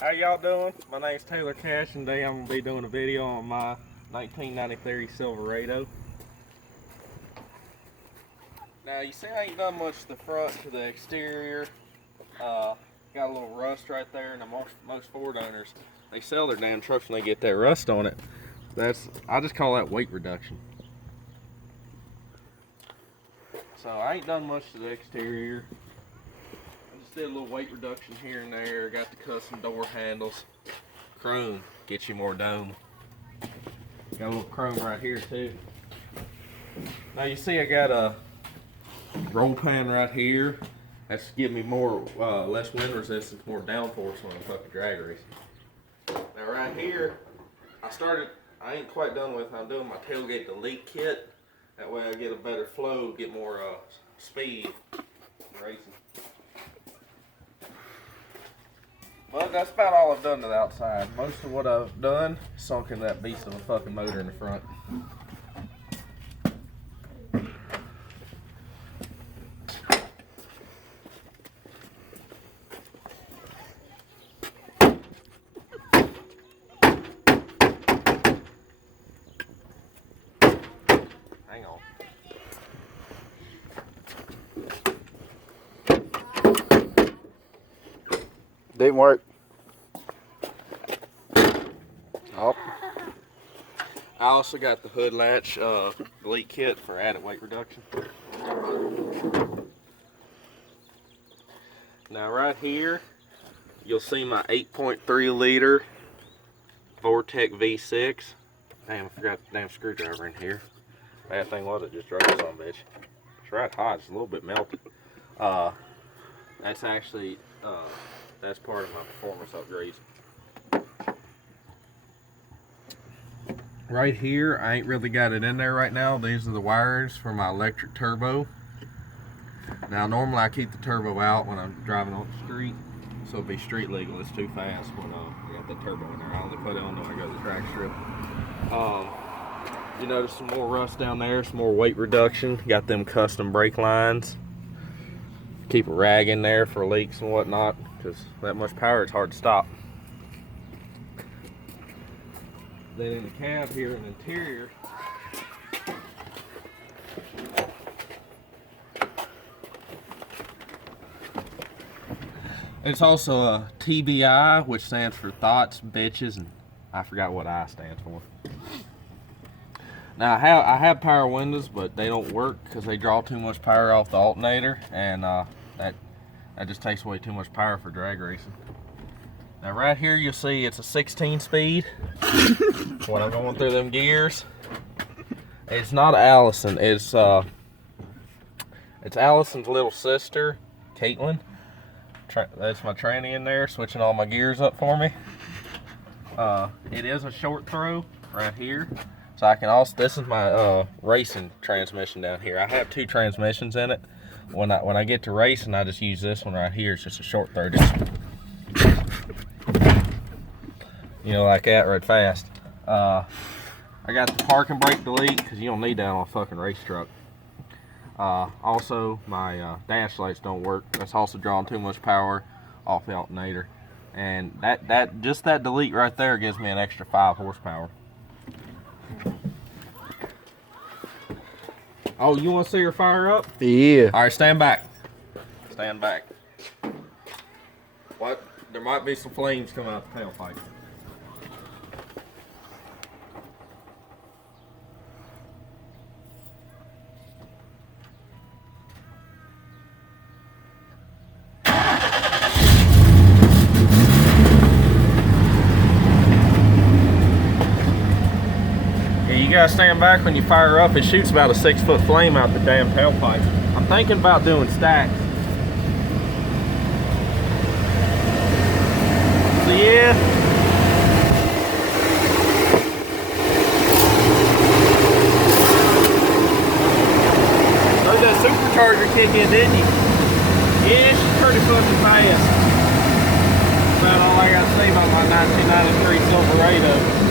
How y'all doing? My name's Taylor Cash, and today I'm going to be doing a video on my 1993 Silverado. Now you see I ain't done much to the front to the exterior. Got a little rust right there, and most Ford owners, they sell their damn trucks when they get that rust on it. I just call that weight reduction. So I ain't done much to the exterior. I just did a little weight reduction here and there. Got the custom door handles. Chrome gets you more dome. Got a little chrome right here too. Now you see I got a roll pan right here. That's giving me more, less wind resistance, more downforce when I'm fucking drag racing. Now right here, I ain't quite done with it. I'm doing my tailgate delete kit. That way I get a better flow, get more speed racing. But that's about all I've done to the outside. Most of what I've done is sunk in that beast of a fucking motor in the front. Hang on. Didn't work. Oh. I also got the hood latch delete kit for added weight reduction. Now right here, you'll see my 8.3 liter Vortec V6. Damn, I forgot the damn screwdriver in here. Bad thing was it just dropped this on, bitch. It's right hot, it's a little bit melted. That's actually, that's part of my performance upgrades. Right here, I ain't really got it in there right now. These are the wires for my electric turbo. Now normally I keep the turbo out when I'm driving on the street, so it'll be street legal. It's too fast when I got the turbo in there. I only put it on when I go to the track strip. You notice some more rust down there, some more weight reduction. Got them custom brake lines. Keep a rag in there for leaks and whatnot, because that much power, it's hard to stop. Then in the cab here in the interior, it's also a TBI, which stands for thoughts, bitches, and I forgot what I stands for. Now I have power windows, but they don't work because they draw too much power off the alternator, and that just takes away too much power for drag racing. Now right here you'll see it's a 16 speed. When I'm going through them gears, it's not Allison. It's Allison's little sister, Caitlin. That's my tranny in there, switching all my gears up for me. It is a short throw right here. So I can also, this is my racing transmission down here. I have two transmissions in it. When I get to racing, I just use this one right here. It's just a short throw. You know, like that, right fast. I got the parking brake delete because you don't need that on a fucking race truck. Also, my dash lights don't work. That's also drawing too much power off the alternator. And just that delete right there gives me an extra 5 horsepower. Oh, you want to see her fire up? Yeah. All right, stand back. Stand back. What? There might be some flames coming out the tailpipe. You gotta stand back when you fire up. It shoots about a 6-foot flame out the damn tailpipe. I'm thinking about doing stacks. So yeah. Heard that supercharger kick in, didn't you? Yeah, she's pretty fucking fast. That's about all I gotta say about my 1993 Silverado.